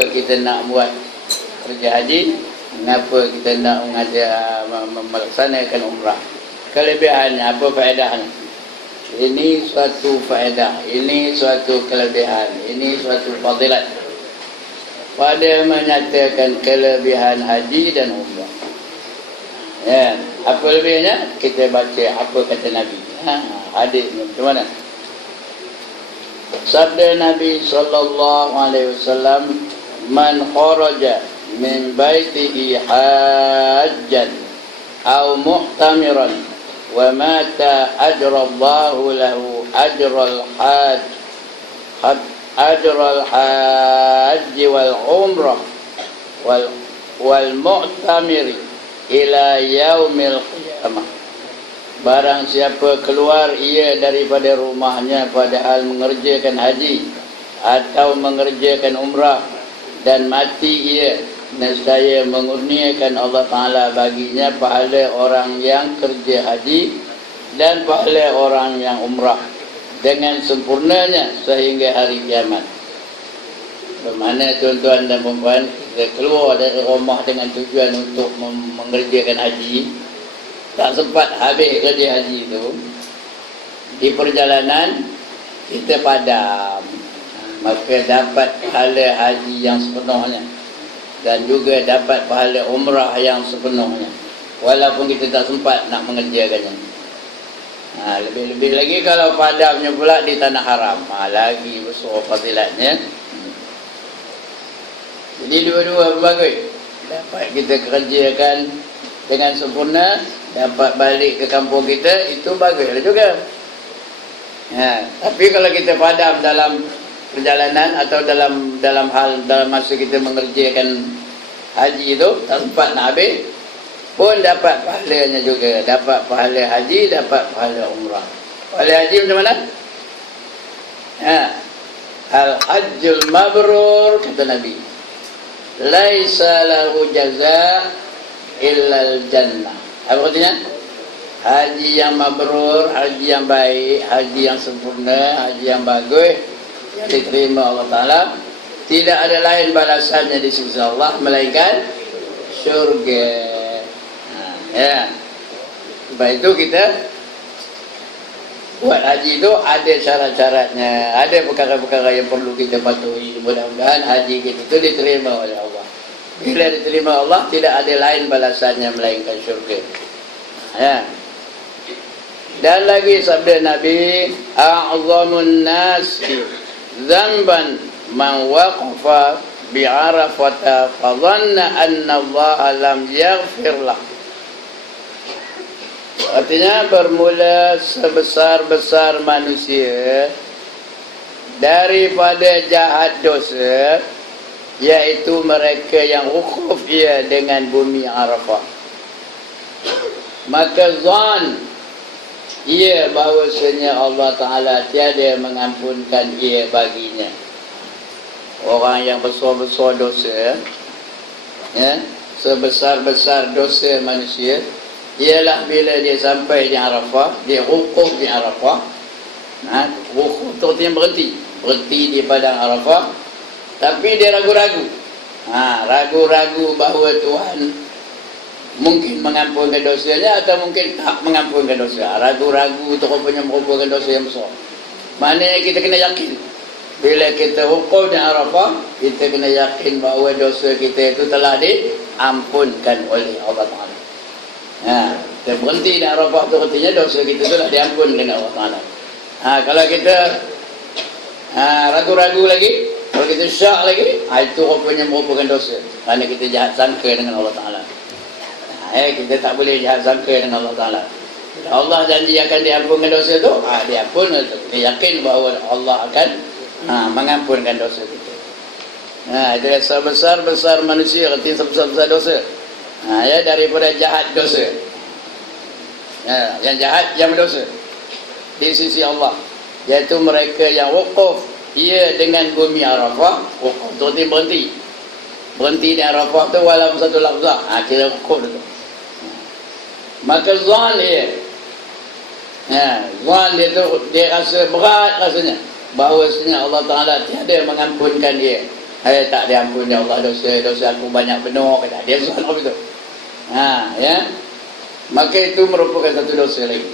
kita nak buat kerja haji, mengapa kita nak melaksanakan umrah? Kelebihannya apa, faedahnya? Ini suatu faedah, ini suatu kelebihan, ini suatu fadilat pada menyatakan kelebihan haji dan umrah. Ya, apa lebihnya? Kita baca apa kata Nabi. Hadis macam mana? Sabda Nabi sallallahu alaihi wasallam, man kharaja min baitihi hajjan aw mu'tamiran wa mata ajrallahu lahu ajral hajj wal umrah wal mu'tamiri ila yaumil qiyamah. Barang siapa keluar ia daripada rumahnya padahal mengerjakan haji atau mengerjakan umrah dan mati ia, nescaya mengurniakan Allah Ta'ala baginya pahala orang yang kerja haji dan pahala orang yang umrah dengan sempurnanya sehingga hari kiamat. Bermakna tuan-tuan dan puan-puan, kita keluar dari rumah dengan tujuan untuk mengerjakan haji, tak sempat habis kerja haji itu, di perjalanan kita padam, maka dapat pahala haji yang sepenuhnya dan juga dapat pahala umrah yang sepenuhnya, walaupun kita tak sempat nak mengerjakannya. Lebih-lebih lagi kalau padamnya pula di tanah haram, lagi besar fadilatnya. Jadi dua-dua berbagai, dapat kita kerjakan dengan sempurna, dapat balik ke kampung kita, itu bagus juga. Tapi kalau kita padam dalam perjalanan atau dalam masa kita mengerjakan haji itu, tak sempat nak habis, pun dapat pahalanya juga. Dapat pahala haji, dapat pahala umrah. Pahala haji macam mana? Al-hajjul mabrur, kata Nabi, laisa lahu jaza' illal jannah. Apa artinya? Haji yang mabrur, haji yang baik, haji yang sempurna, haji yang bagus, yang diterima Allah Ta'ala, tidak ada lain balasannya di sisi Allah melainkan syurga. Sebab itu kita buat haji itu ada syarat-syaratnya, ada perkara-perkara yang perlu kita patuhi. Mudah-mudahan haji kita itu diterima oleh Allah. Bila diterima Allah, tidak ada lain balasannya melainkan syurga. Dan lagi sabda Nabi, a'zamun nasi dzamban man waqafa bi'arafata fa dhanna anna Allah lam yaghfir lah. Artinya, bermula sebesar-besar manusia daripada jahat dosa, yaitu mereka yang wukuf ia dengan bumi Arafah. Maka zan ia bahawasanya Allah Ta'ala tiada mengampunkan ia baginya. Orang yang besar-besar dosa, sebesar-besar dosa manusia, ialah bila dia sampai di Arafah, dia wukuf di Arafah. Wukuf itu artinya berhenti di padang Arafah, tapi dia ragu-ragu. Ragu-ragu bahawa Tuhan mungkin mengampunkan dosanya atau mungkin tak mengampunkan dosa. Ragu-ragu itu rupanya merupakan dosa yang besar. Maknanya kita kena yakin, bila kita wukuf di Arafah, kita kena yakin bahawa dosa kita itu telah diampunkan oleh Allah Ta'ala. Kita berhenti di Arafah itu artinya dosa kita itu telah diampunkan oleh Allah Ta'ala. Kalau kita ragu-ragu lagi, kalau kita syak lagi, itu rupanya merupakan dosa, kerana kita jahat sangka dengan Allah Ta'ala. Kita tak boleh jahat sangka dengan Allah Ta'ala. Allah janji akan diampunkan dosa itu, diampun. Kita yakin bahawa Allah akan mengampunkan dosa kita. Itu sebesar-besar manusia, artinya sebesar-besar dosa, daripada jahat dosa. Yang jahat, yang berdosa di sisi Allah, iaitu mereka yang wukuf ia dengan bumi Arafah. Wukuf itu berhenti di Arafah itu walaupun satu lafzah, kira wukuf itu. Maka zan dia tu, dia rasa berat rasanya bahawasanya Allah Ta'ala tiada mengampunkan dia. Tak diampun ya Allah, dosa aku banyak benar, kata dia soal itu. Ya. Maka itu merupakan satu dosa lagi.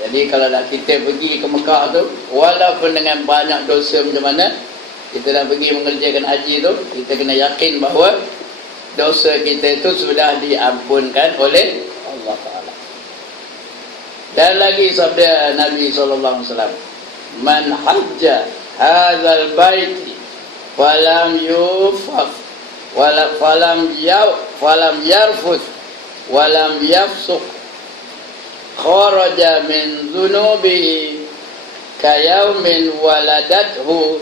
Jadi kalau dah kita pergi ke Mekah tu, walaupun dengan banyak dosa macam mana, kita dah pergi mengerjakan haji tu, kita kena yakin bahawa dosa kita itu sudah diampunkan oleh Allah Ta'ala. Dan lagi sabda Nabi SAW, man hajja hadzal baiti falam yufaf falam yarfuth walam yafsuq kharaja min dhunubihi kayaumin waladathu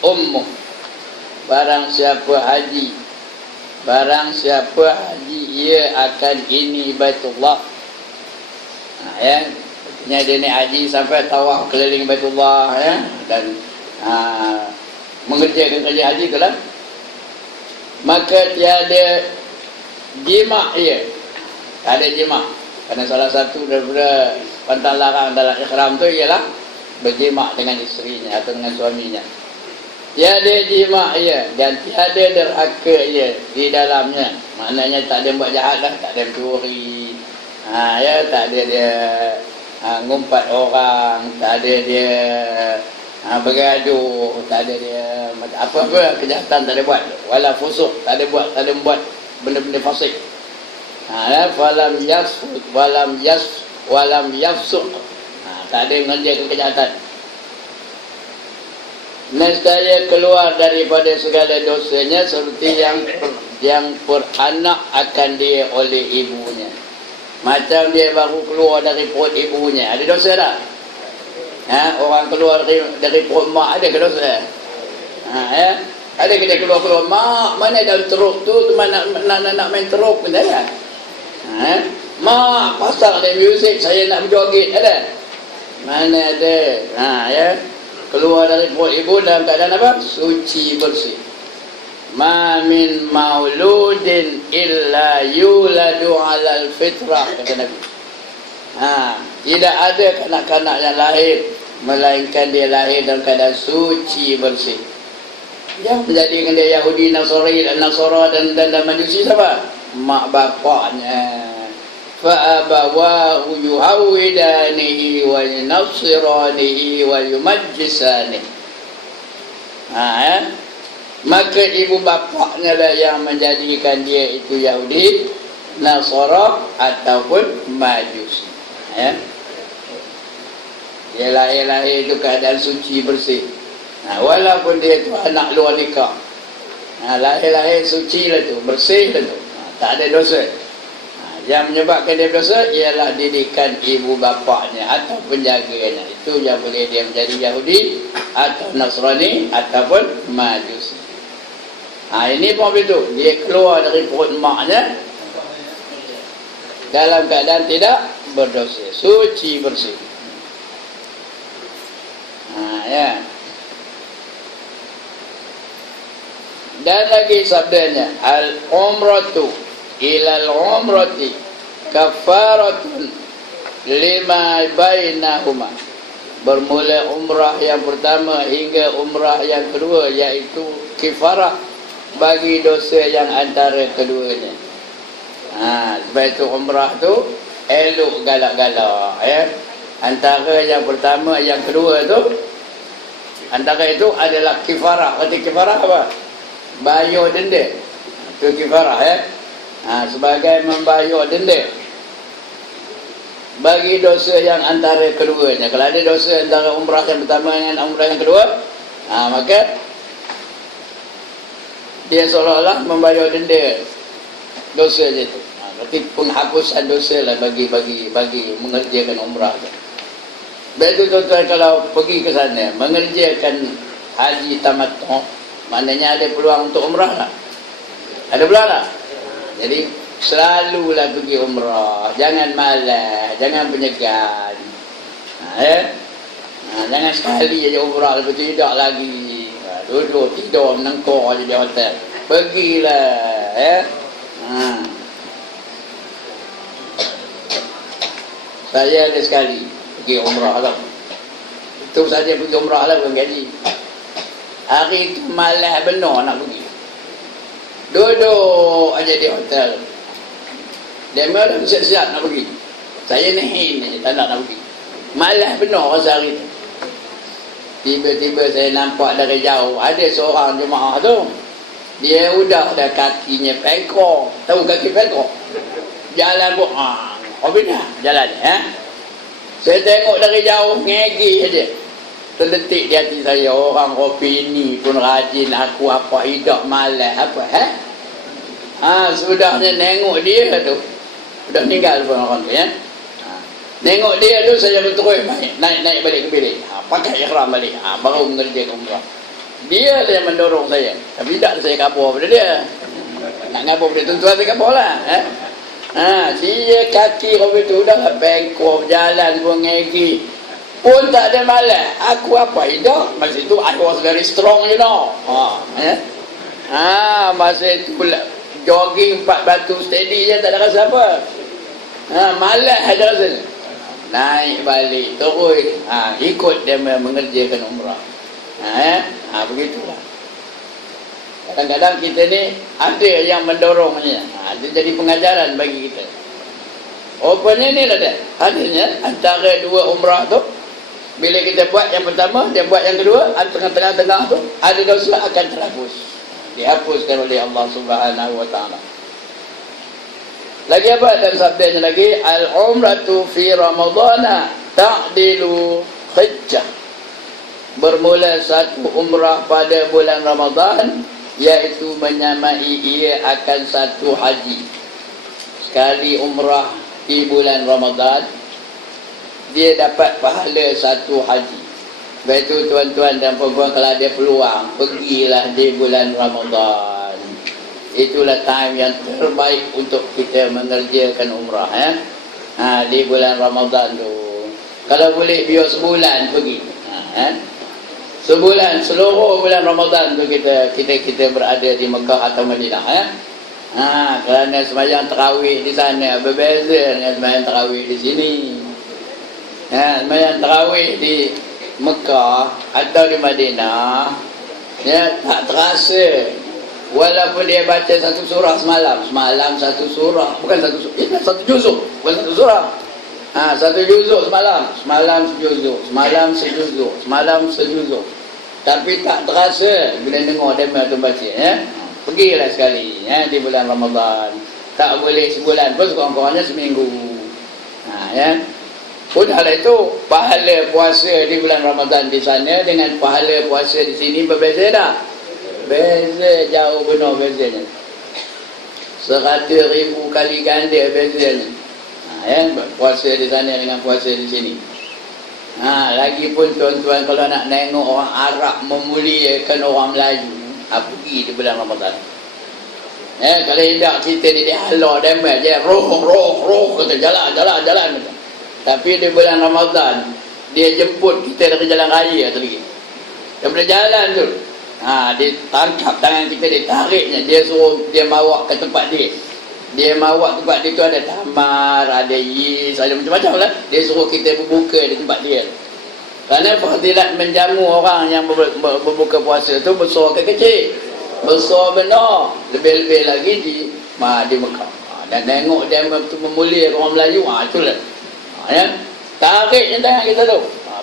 ummuh. Barang siapa haji ia akan ini Baitullah. Ya, artinya dia naik haji sampai tawaf keliling Baitullah, ya, dan mengerjakan kerja haji itulah, maka tiada jima' ia, tak ada jima'. Kerana salah satu daripada pantang larang dalam ikhram tu ialah berjima' dengan isterinya atau dengan suaminya. Tiada jima' ia dan tiada derhaka ia di dalamnya. Maknanya tak ada buat jahat lah, tak ada mencuri, ya, tak ada dia ngumpat orang, tak ada dia bergaduh, tak ada dia apa-apa kejahatan tak ada buat, wala fusuk, tak ada buat benda-benda fasik. Falam yasfut walam yafsuq, tak ada mengerjakan kejahatan. Nescaya keluar daripada segala dosanya seperti yang beranak akan dia oleh ibunya. Macam dia baru keluar dari perut ibunya, ada dosa tak? Orang keluar dari perut mak, ada ke dosa? Ya? Ada ke dia keluar mak, mana dalam teruk tu mana nak main teruk pun ada. Mak pasang dia muzik, saya nak berjoget, ada? Mana ada? Ya, keluar dari perut ibu dalam keadaan apa? Suci, bersih. Ma min mauludin illa yuladu alal fitrah, kata Nabi. Tidak ada kanak-kanak yang lahir melainkan dia lahir dalam keadaan suci, bersih. Yang menjadikan dia Yahudi, Nasara dan Majusi siapa? Mak bapaknya. Fa abawahu yuhawidanihi wa yunassiranihi wa yumajjisanihi. Maka ibu bapaknya lah yang menjadikan dia itu Yahudi, Nasara ataupun Majusi. Dia lahir itu keadaan suci, bersih. Walaupun dia itu anak luar nikah, lahir suci lah tu, bersih lah tu, tak ada dosa. Yang menyebabkan dia dosa ialah didikan ibu bapaknya atau penjaganya. Itu yang boleh dia menjadi Yahudi atau Nasrani ataupun Majusi. Ini pun begitu, dia keluar dari perut maknya dalam keadaan tidak berdosa, suci, bersih. Ya. Dan lagi sabdanya, al-umratu ilal umrati kafaratun lima bainahuma. Bermula umrah yang pertama hingga umrah yang kedua, iaitu kifarah bagi dosa yang antara keduanya. Sebab itu umrah tu elok galak-galak, ya. Antara yang pertama yang kedua tu, antara itu adalah kifarah. Arti kifarah apa? Bayar denda. Itu kifarah, ya. Sebagai membayar denda bagi dosa yang antara keduanya. Kalau ada dosa antara umrah yang pertama dengan umrah yang kedua, maka dia seolah-olah membayar denda dosa je tu. Berarti penghapusan dosa lah bagi mengerjakan umrah tu. Betul tuan-tuan, kalau pergi ke sana mengerjakan haji tamattu', maknanya ada peluang untuk umrah tak? Ada peluang tak? Jadi selalulah pergi umrah, jangan malas, jangan penyegan. Jangan sekali aja umrah lepas tu tidak lagi. Duduk tidur menengkor aja di hotel. Pergilah, ya. Saya ada sekali pergi umrah lah. Itu saja pergi umrah lah, bukan gaji. Hari tu malas benar nak pergi. Duduk aja di hotel. Dia memang siap-siap nak pergi. Saya ni tak nak pergi. Malas benar rasa hari tu. Tiba-tiba saya nampak dari jauh ada seorang jemaah tu. Dia udah ada kakinya pengkor. Tahu kaki pengkor? Jalan pun dah jalan Saya tengok dari jauh ngegi aja. Terdetik di hati saya, orang kopi ini pun rajin, aku apa hidup malas apa sudahnya nengok dia tu. Sudah meninggal pun orang tu Nengok dia tu saya terus naik balik ke bilik. Pakai ihram balik. Baru mengerjakan umrah. Dia yang mendorong saya. Tapi tak saya kabur pada dia. Nak kabur pada tuan-tuan saya kabur lah. Dia kaki kopi tu dah bengkok, jalan pun ngegi. Pun tak ada malas. Aku apa hidup? Masa itu I was very strong, you know. Masa itu jogging 4 batu steady je, tak ada rasa apa. Malas ada rasa. Naik balik terus ikut dia mengerjakan umrah. Begitulah. Kadang-kadang kita ni ada yang mendorongnya. Dia jadi pengajaran bagi kita. Rupanya ni lah dia. Adanya antara dua umrah tu, bila kita buat yang pertama, dia buat yang kedua, tengah-tengah tu ada dosa akan terhapus. Dihapuskan oleh Allah Subhanahu wa taala. Lagi apa dalam sabdanya lagi? Al-umratu fi Ramadana ta'dilu hajjah. Bermula satu umrah pada bulan Ramadan, iaitu menyamai ia akan satu haji. Sekali umrah di bulan Ramadan, dia dapat pahala satu haji. Sebab itu tuan-tuan dan puan-puan, kalau ada peluang, pergilah di bulan Ramadan. Itulah time yang terbaik untuk kita mengerjakan umrah di bulan Ramadan tu. Kalau boleh biar sebulan pergi. Sebulan, seluruh bulan Ramadan tu kita berada di Mekah atau Madinah kerana sembahyang tarawih di sana berbeza dengan sembahyang tarawih di sini. Sembahyang tarawih di Mekah atau di Madinah tak terasa. Walaupun dia baca satu surah semalam satu surah, bukan satu juzuk, bukan satu surah. Satu juzuk semalam sejuzuk. Tapi tak terasa bila dengar dia tu baca Pergilah sekali di bulan Ramadan. Tak boleh sebulan pun, sekurang-kurangnya seminggu. Udahlah itu, pahala puasa di bulan Ramadan di sana dengan pahala puasa di sini berbeza dah. Beza jauh benar bezanya. 100,000 kali ganda bezanya. Puasa di sana dengan puasa di sini. Lagipun tuan-tuan, kalau nak tengok orang Arab memuliakan orang Melayu, pergi di bulan Ramadan. Kalau tidak kita ni dihalau demam je, roh kata jalan. Tapi di bulan Ramadan dia jemput kita dari jalan raya tu lagi. Daripada jalan tu dia tangkap tangan kita, dia tariknya, dia suruh dia bawa ke tempat dia. Dia bawa tempat dia tu ada tamar, ada yis, ada macam-macam lah. Dia suruh kita berbuka di tempat dia. Kerana fadilat menjamu orang yang berbuka puasa tu besar ke kecil? Besar benar. Lebih-lebih lagi di Mekah. Dan tengok dia memulia orang Melayu, itulah. Tariknya tangan kita tu.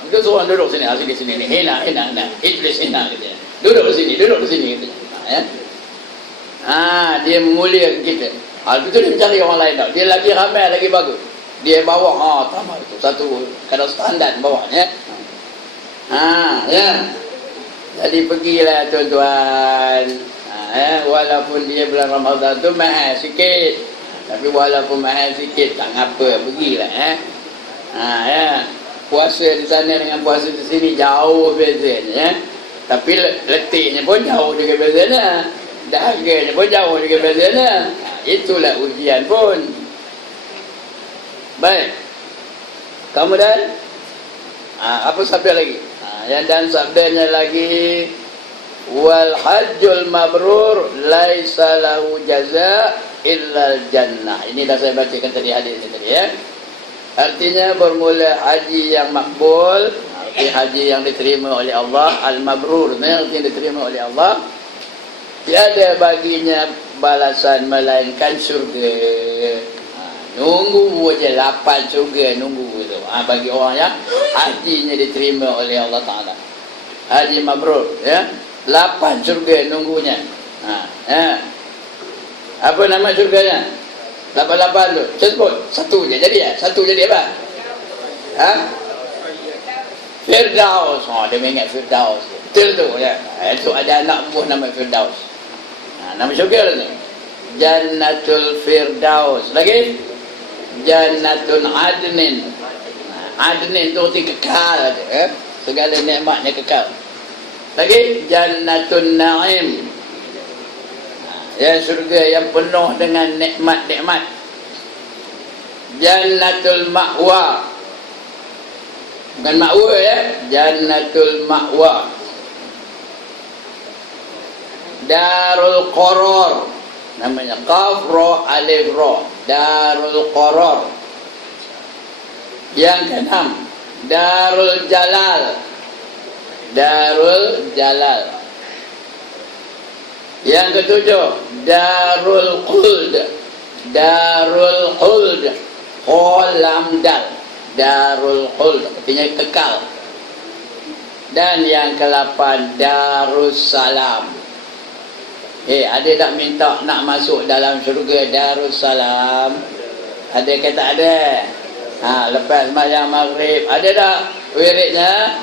Betul suruh duduk sini, sini ni. Hina. Ijlis hina kita. Duduk di sini kita. Dia memuliakan kita. Betul dia mencari orang lain tau. Dia lagi ramai, lagi bagus. Dia bawa tamar itu satu kadar standar bawanya. Jadi pergilah tuan-tuan. Walaupun dia bulan Ramadan tu mahal sikit, tapi walaupun mahal sikit tak ngapa, pergilah. Puasa di sana dengan puasa di sini jauh bezanya. Tapi letihnya pun jauh juga bezanya. Dahaganya pun jauh juga bezanya. Itulah ujian pun. Baik. Kemudian apa sabda lagi? Yang dan sabdanya lagi, wal hajjul mabrur laisa lahu jaza illal jannah. Ini dah saya bacakan tadi hadis ini tadi Artinya bermula haji yang makbul, haji yang diterima oleh Allah, al-mabrur, yang diterima oleh Allah, tiada baginya balasan melainkan syurga. Nunggu je 8 syurga, nunggu tu. Bagi orang yang hajinya diterima oleh Allah Ta'ala, haji mabrur, ya, 8 syurga nunggunya. Apa nama syurganya? 88 tu. Sebut satu je jadi ya. Satu jadi apa? Firdaus. Dia ingat Firdaus. Betul tu ya. Itu ada anak buah nama Firdaus. Nama syurga tu. Jannatul Firdaus. Lagi? Jannatun Adnin. Adnin tu kekal. Segala nikmatnya kekal. Lagi? Jannatun Naim. Ya, syurga yang penuh dengan nikmat-nikmat. Jannatul Ma'wa. Bukan Ma'wa ya. Jannatul Ma'wa. Darul Qarar. Namanya Qaf Ra Alif Ra. Darul Qarar. Yang keenam, Darul Jalal. Darul Jalal. Yang ketujuh, Darul Khuld. Darul Khuld. Kholam dal. Darul Khuld, artinya kekal. Dan yang ke-8, Darussalam. Ada tak minta nak masuk dalam syurga Darussalam? Ada ke tak ada? Lepas sembahyang maghrib, ada tak wiridnya?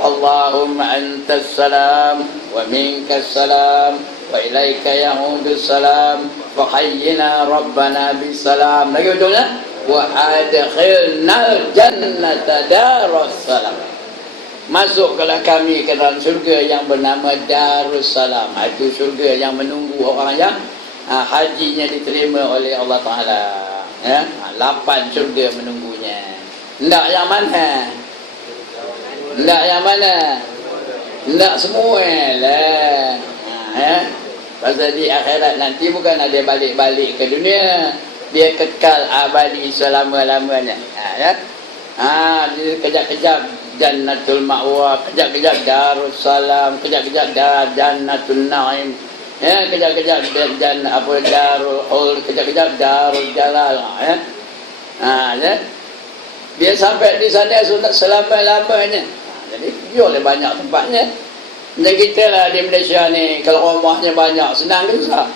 Allahumma antas salam wa minkas salam wa ilaika ya'udus salam wa hayyina rabbana bisalam. Lagi betulnya? Wa adkhilnal jannata darussalam. Masukkanlah kami ke dalam syurga yang bernama Darussalam. Itu syurga yang menunggu orang yang hajinya diterima oleh Allah Ta'ala. 8 syurga menunggunya. Hendak yang mana? Hendak yang mana? Hendak semua lah. Pasal di akhirat nanti bukan ada balik-balik ke dunia. Dia kekal abadi selama-lamanya. Dia kejap-kejap Jannatul Ma'wa, kejap-kejap Darussalam, kejap-kejap Jannatul Naim, kejap-kejap Darul Khuld, kejap-kejap Darul Jalal. Dia sampai di sana selama-lamanya. Jadi dia oleh banyak tempatnya. Macam kita lah di Malaysia ni, kalau rumahnya banyak, senang ke susah?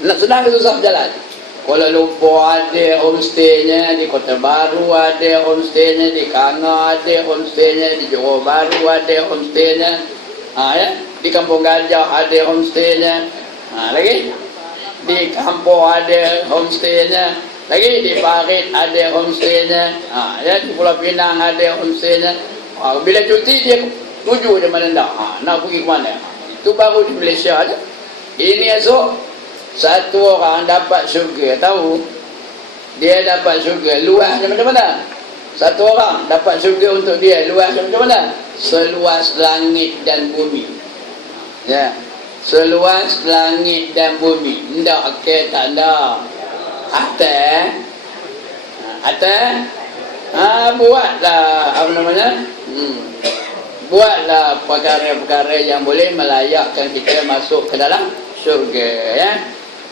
Nak senang ke susah berjalan? Kuala Lumpur ada homestaynya, di Kota Baru ada homestaynya, di Kanga ada homestaynya, di Johor Baru ada homestaynya, di Kampung Gajah ada homestaynya, lagi di Kampung ada homestaynya, lagi di Parit ada homestaynya, di Pulau Pinang ada homestaynya. Bila cuti dia tuju je mana nak pergi ke mana. Itu baru di Malaysia ada. Ini esok satu orang dapat syurga, tahu? Dia dapat syurga luasnya macam mana? Satu orang dapat syurga untuk dia luasnya macam mana? Seluas langit dan bumi. Ya. Seluas langit dan bumi. Ndak ke tak ada. Atas. Buatlah apa namanya? Buatlah perkara-perkara yang boleh melayakkan kita masuk ke dalam syurga, ya.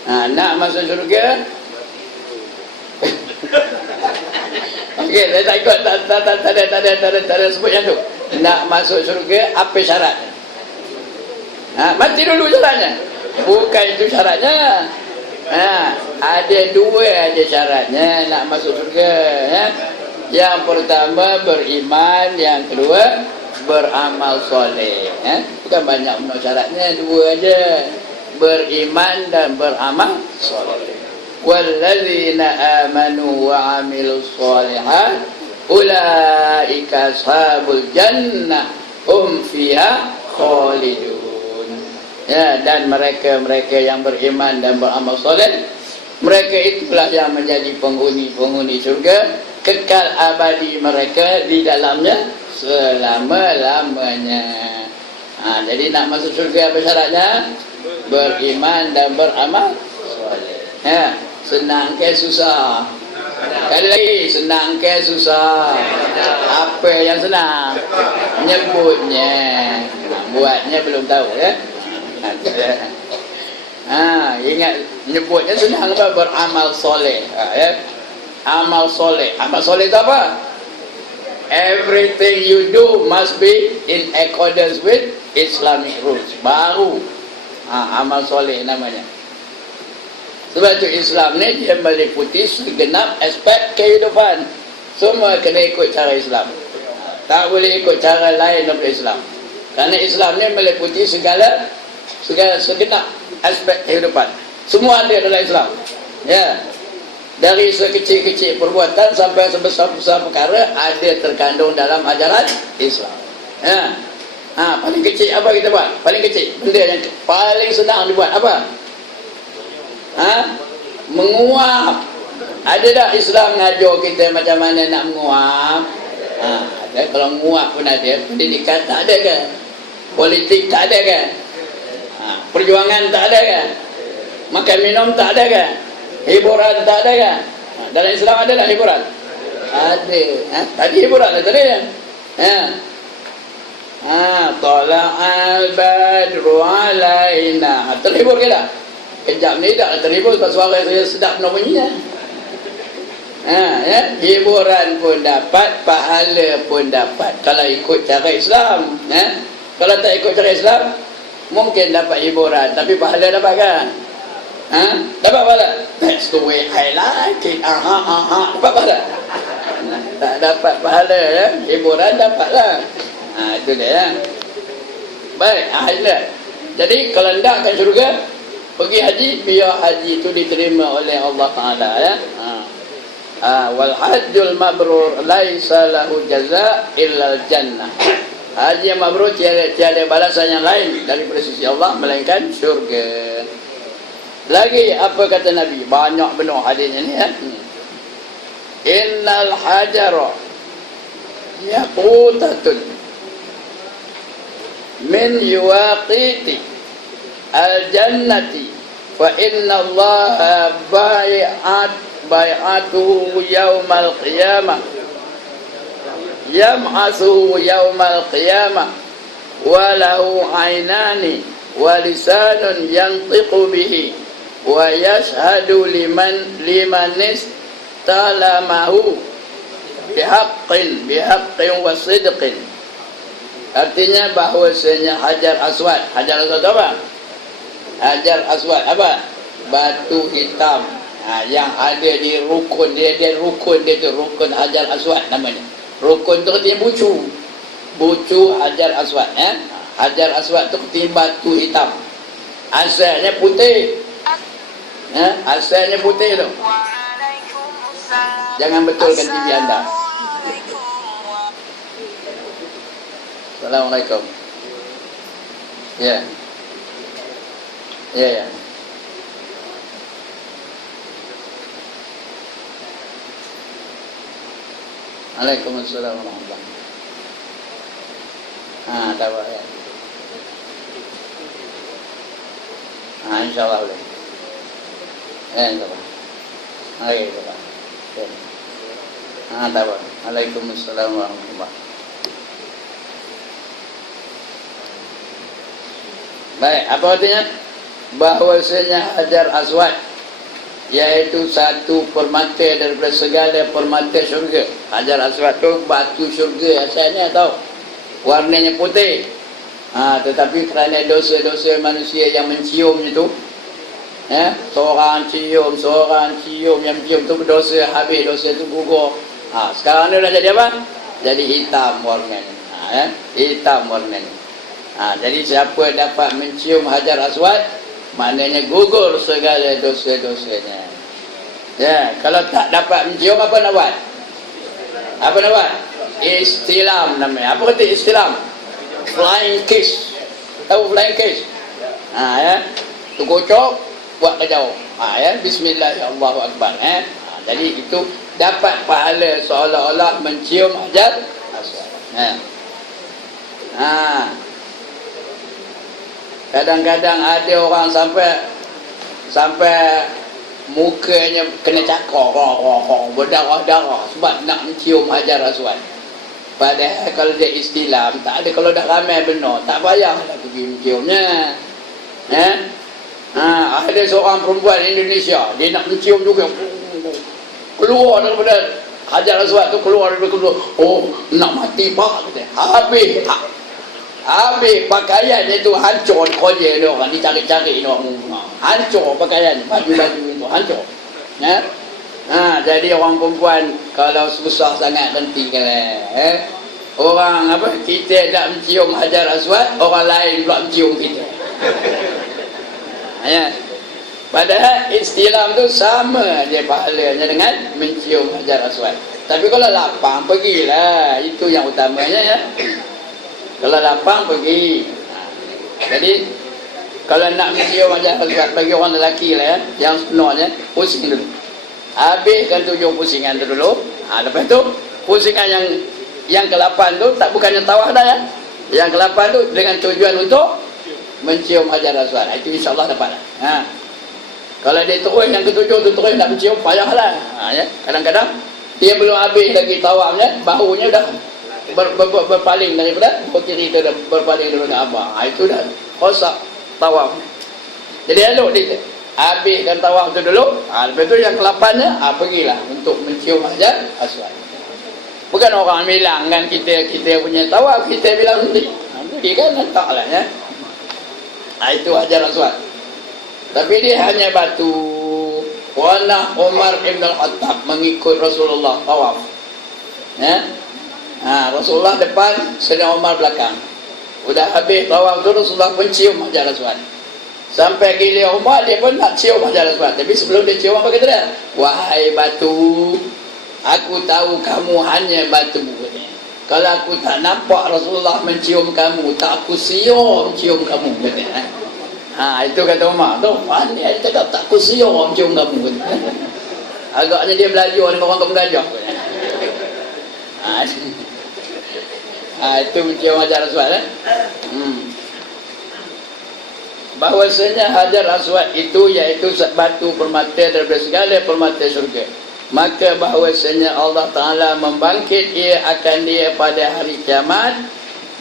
Nak masuk syurga? Okey, saya tak ikut, tak ada sebut yang tu. Nak masuk syurga, apa syaratnya? Mati dulu syaratnya. Bukan itu syaratnya. Ada 2 aja syaratnya nak masuk syurga, ya. Yang pertama beriman, yang kedua beramal soleh. Bukan banyak benar syaratnya, 2 aja. Beriman dan beramal soleh. Walladzina amanu wa amilus solihat ulaika ashabul jannah hum fiha khalidun. Ya, dan mereka yang beriman dan beramal soleh, mereka itulah yang menjadi penghuni surga, kekal abadi mereka di dalamnya selama-lamanya. Jadi nak masuk surga apa syaratnya? Beriman dan beramal soleh. Senang ke susah? Kali lagi, senang ke susah? Apa yang senang? Nyebutnya. Buatnya belum tahu ya. Ingat nyebutnya senang apa? Beramal soleh. Ya. Amal soleh. Amal soleh itu apa? Everything you do must be in accordance with Islamic rules. Baru amal soleh namanya. Sebab itu Islam ni dia meliputi segenap aspek kehidupan. Semua kena ikut cara Islam. Tak boleh ikut cara lain daripada Islam. Kerana Islam ni meliputi segala segenap aspek kehidupan. Semua ada dalam Islam. Ya. Dari sekecil-kecil perbuatan sampai sebesar-besar perkara ada terkandung dalam ajaran Islam. Ya. Paling kecil apa kita buat? Paling kecil. Benda yang paling senang dibuat apa? Menguap. Ada tak Islam ngajar kita macam mana nak menguap? Ada. Kalau menguap pun ada. Pendidikan tak ada ke? Politik tak ada ke? Perjuangan tak ada ke? Makan minum tak ada ke? Hiburan tak ada ke? Dalam Islam ada tak hiburan? Ada. Tadi hiburan lah tadi. Tala'al badru alaina. Terhibur ke tak? Kejap ni tak terhibur sebab suara saya sedap nak bunyinya. Ya? Hiburan pun dapat, pahala pun dapat kalau ikut cara Islam. Kalau tak ikut cara Islam, mungkin dapat hiburan tapi pahala dapat kan? Dapat pahala? That's the way I like it. Dapat pahala? Tak dapat pahala ya? Hiburan dapatlah. Itu dia ya. Baik, jadi kalau hendak ke syurga, pergi haji, biar haji itu diterima oleh Allah Ta'ala ya. Wal hajjul mabrur laisa lahu jaza illal jannah. Haji yang mabrur tiada balasan yang lain daripada sisi Allah melainkan syurga. Lagi apa kata Nabi? Banyak benar hadisnya ni ya. Innal hajara yaqutatun min yuwaqiti al-jannati fa inna Allah bai'atuhu yawmal qiyamah yam'asuhu yawmal qiyamah wa lahu aynani wa lisanun yantiqu bihi wa yashhadu liman istalamahu bihaqqin wa sidqin. Artinya bahawasanya Hajar Aswad apa? Hajar Aswad apa? Batu hitam yang ada di rukun dia tu rukun Hajar Aswad namanya. Rukun tu artinya bucu Hajar Aswad Hajar Aswad tu artinya batu hitam. Asalnya putih. Asalnya putih tu. Jangan betulkan TV anda. Assalamualaikum. Ya. Waalaikumsalam warahmatullahi wabarakatuh. Tak apa ya. InsyaAllah boleh. InsyaAllah. InsyaAllah. Tak apa. Waalaikumsalam warahmatullahi wabarakatuh. Baik, apa artinya? Bahawasanya Hajar Aswad iaitu satu permata daripada segala permata syurga. Hajar Aswad tu batu syurga asalnya tahu. Warnanya putih. Tetapi kerana dosa-dosa manusia yang menciumnya tu, seorang cium, yang cium tu berdosa, habis dosa tu gugur. Sekarang ni dah jadi apa? Jadi hitam warnanya. Hitam warnanya. Jadi siapa dapat mencium Hajar Aswad, maknanya gugur segala dosa-dosanya. Ya, kalau tak dapat mencium, apa nak buat? Istilam namanya. Apa kata istilam? Flying kiss. Tahu flying kiss? Tu kocok, buat ke jauh. Bismillahirrahmanirrahim. Jadi itu dapat pahala seolah-olah mencium Hajar Aswad. Kadang-kadang ada orang sampai mukanya kena cakar, berdarah-darah sebab nak mencium Hajar Aswad. Padahal kalau dia istilam, tak ada, kalau dah ramai benar, tak payahlah pergi menciumnya. Ada seorang perempuan Indonesia, dia nak mencium juga, keluar daripada Hajar Aswad tu, keluar daripada, oh nak mati pak, habis pakaiannya tu hancur, koja dia orang, dicari-cari dia orang, hancur pakaian, baju-baju itu hancur. Jadi orang perempuan kalau susah sangat henti kan, orang apa, kita tak mencium Hajar Aswad, orang lain pula mencium kita. Padahal istilam tu sama je pahalanya dengan mencium Hajar Aswad. Tapi kalau lapang, pergilah, itu yang utamanya ya. Kalau lapang, pergi. Jadi kalau nak mencium Hajar Aswad bagi orang lelaki lah ya, yang sebenarnya pusing dulu. Habiskan 7 pusingan tu dulu. Lepas tu pusingan yang ke-8 tu tak, bukannya tawaf dah ya. Yang ke-8 tu dengan tujuan untuk mencium Hajar Aswad. Itu insya-Allah dapat lah. Kalau dia terus yang ke-7 tu terus nak mencium, payahlah. Ya. Kadang-kadang dia belum habis lagi tawafnya, bahunya dah berpaling daripada kiri tu, dah berpaling daripada abang. Itu dah rosak tawaf. Jadi elok dia habiskan tawaf tu dulu. Lepas tu yang ke-8-nya pergilah untuk mencium Hajar Aswad. Bukan orang bilang kan kita punya tawaf, kita bilang sendiri. Pergi kan letaklah ya. Itu Hajar Aswad. Tapi dia hanya batu. Warna Umar Ibn Al-Khattab mengikut Rasulullah tawaf. Rasulullah depan, Sayyidina Umar belakang. Udah habis tawaf tu, Rasulullah pun cium Hajar Aswad. Sampai gila Umar, dia pun nak cium Hajar Aswad. Tapi sebelum dia cium, apa kata dia? Wahai batu, aku tahu kamu hanya batu. Kalau aku tak nampak Rasulullah mencium kamu, tak aku cium kamu. Itu kata Umar tu. Dia cakap tak aku cium kamu. Agaknya dia belajar dengan orang kampung gajah. Itu mencium Hajar Aswad. Bahwasanya Hajar Aswad itu iaitu batu permata daripada segala permata syurga. Maka bahwasanya Allah Ta'ala membangkit ia akan dia pada hari kiamat,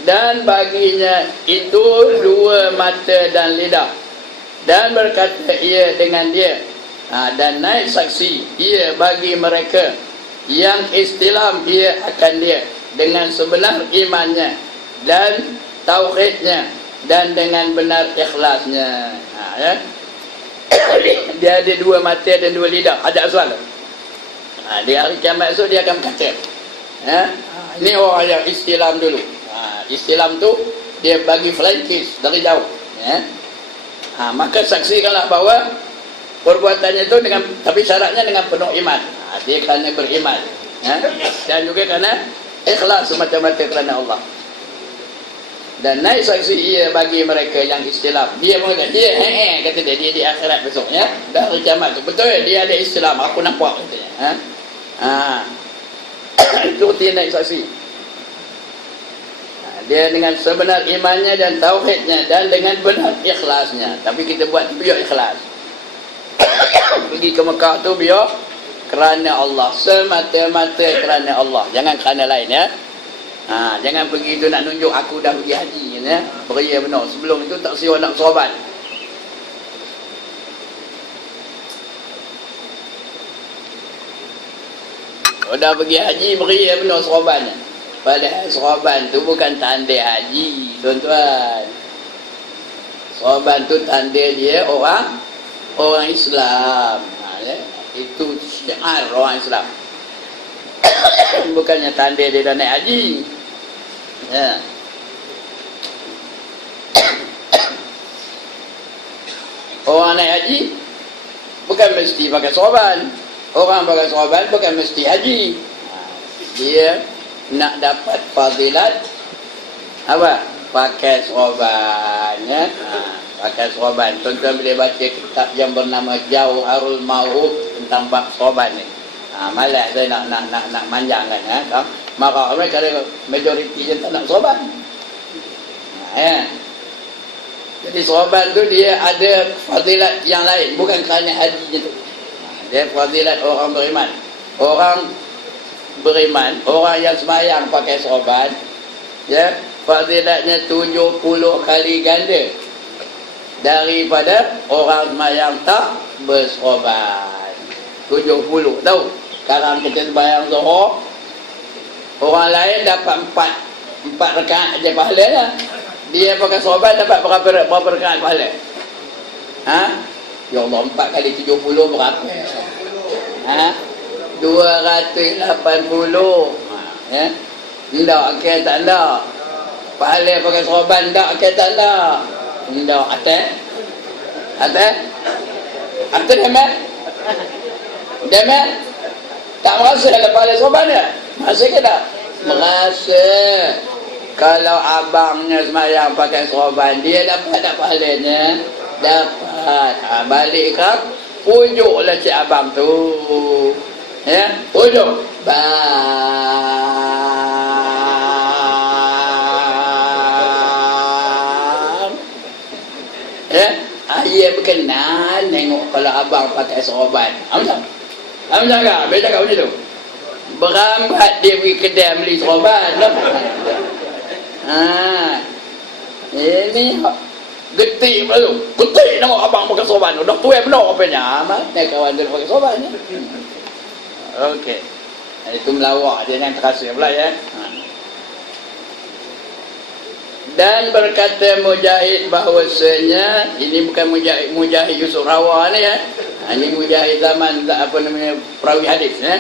dan baginya itu 2 mata dan lidah, dan berkata ia dengan dia, dan naik saksi ia bagi mereka yang istilam ia akan dia dengan sebenar imannya dan tauhidnya dan dengan benar ikhlasnya. Dia ada 2 mata dan 2 lidah, Hajar Aswad. Di hari kiamat esok dia akan berkata, ini orang yang istilam dulu. Istilam tu dia bagi flying kiss dari jauh. Maka saksikanlah bahawa perbuatannya itu dengan, tapi syaratnya dengan penuh iman. Dia kerana beriman, dan juga kerana ikhlas semata-mata kerana Allah. Dan naik saksi ia bagi mereka yang istilam. Dia mengatakan, dia kata dia di akhirat besok ya, dah hari kiamat tu. Betul dia ada istilam, aku nampak katanya. Itu dia naik saksi. Dia dengan sebenar imannya dan tauhidnya dan dengan benar ikhlasnya. Tapi kita buat biar ikhlas. Pergi ke Mekah tu biar kerana Allah, semata-mata kerana Allah, jangan kerana lain ya. Jangan pergi tu nak nunjuk aku dah pergi haji ya. Beria benar. Sebelum itu tak siap nak sorban. Dah pergi haji, beria benar sorban. Padahal sorban tu bukan tanda haji, tuan-tuan. Sorban tu tanda dia orang Islam. Itu syiar orang Islam. Bukannya tanda dia dah naik haji. Orang naik haji bukan mesti pakai sorban. Orang pakai sorban bukan mesti haji. Dia nak dapat fadilat apa? Pakai sorban ya. Pakai sorban. Tuan-tuan boleh baca kitab yang bernama Jauharul Ma'ruf tentang bab sorban ni. Malas saya nak manjangkan ya. Maka mereka kalau majoriti je tak nak sorban. Jadi sorban tu dia ada fadilat yang lain, bukan kerana haji je tu. Dia fadilat orang beriman. Orang beriman, orang yang semayang pakai serban, ya, fadilatnya 70 kali ganda daripada orang semayang tak berserban. 70, tahu? Sekarang kita sembahyang Zuhur, orang lain dapat 4 rakaat aja pahala lah. Dia pakai serban dapat berapa rakaat pahala? Ha? Ya Allah, 4 kali 70 berapa? Ha? 280. Ya? Ndak, okey tak ndak. Pahala pakai serban ndak, okey tak ndak. Ndak, atas? Demet? Demet? Tak merasa ada pahala serban dia? Merasa ke tak? Merasa. Kalau abangnya semayang pakai serban, dia dapat tak pahalanya? Dapat. Balik ke pujuklah cik abang tu, ya, pujuk bang, ya, ayah berkenan tengok kalau abang pakai serban. Amsak kak, dia cakap macam tu. Berambat dia pergi kedai beli serban. Ini getik pula tu. Getik tengok abang pakai sorban tu. Dah tuai benar rupanya. Mana kawan dia pakai sorban ni. Okey. Itu melawak dia yang terasa pula ya. Dan berkata Mujahid bahawasanya, ini bukan Mujahid Yusuf Rawa ni ya. Ini Mujahid zaman perawi hadis ya.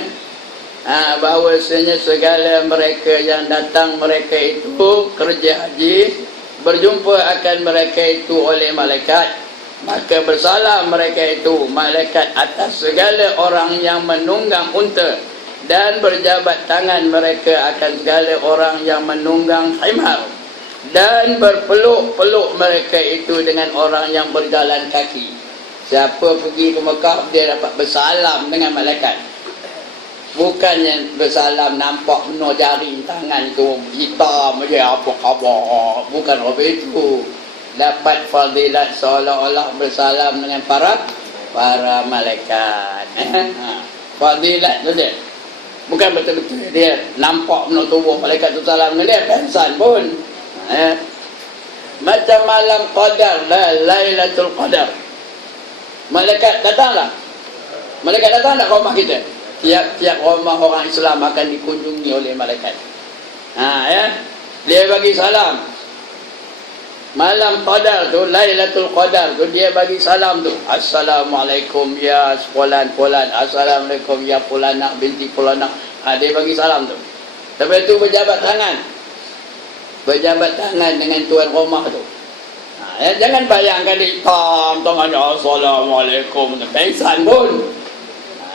Bahawasanya segala mereka yang datang mereka itu kerja haji, berjumpa akan mereka itu oleh malaikat, maka bersalam mereka itu malaikat atas segala orang yang menunggang unta, dan berjabat tangan mereka akan segala orang yang menunggang himar, dan berpeluk-peluk mereka itu dengan orang yang berjalan kaki. Siapa pergi ke Mekah, dia dapat bersalam dengan malaikat. Bukannya bersalam nampak penuh jari tangan tu hitam aja, apa khabar. Bukan apa itu. Dapat fadilat seolah-olah bersalam dengan para malaikat. Fadilat tu dia. Bukan betul-betul dia nampak penuh tubuh malaikat tu salam dengan dia, pensan pun. Macam malam qadar lah, Lailatul Qadar. Malaikat datang tak ke rumah kita? Tiap-tiap rumah orang Islam akan dikunjungi oleh malaikat. Ya. Dia bagi salam. Malam Qadar tu, Lailatul Qadar tu, dia bagi salam tu. Assalamualaikum ya fulan-fulan. Assalamualaikum ya fulanah binti fulanah. Dia bagi salam tu. Lepas tu berjabat tangan dengan tuan rumah tu. Jangan bayangkan dia hitam tangannya Assalamualaikum, pengsan pun.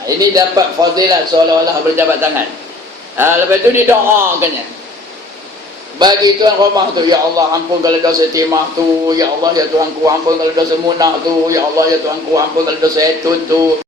Ini dapat fadilat seolah-olah berjabat tangan. Lepas tu didoakannya bagi tuan rumah tu, ya Allah ampunkan dosa timah tu, ya Allah ya Tuhanku ampunkan dosa munah tu, ya Allah ya Tuhanku ampunkan dosa etun tu.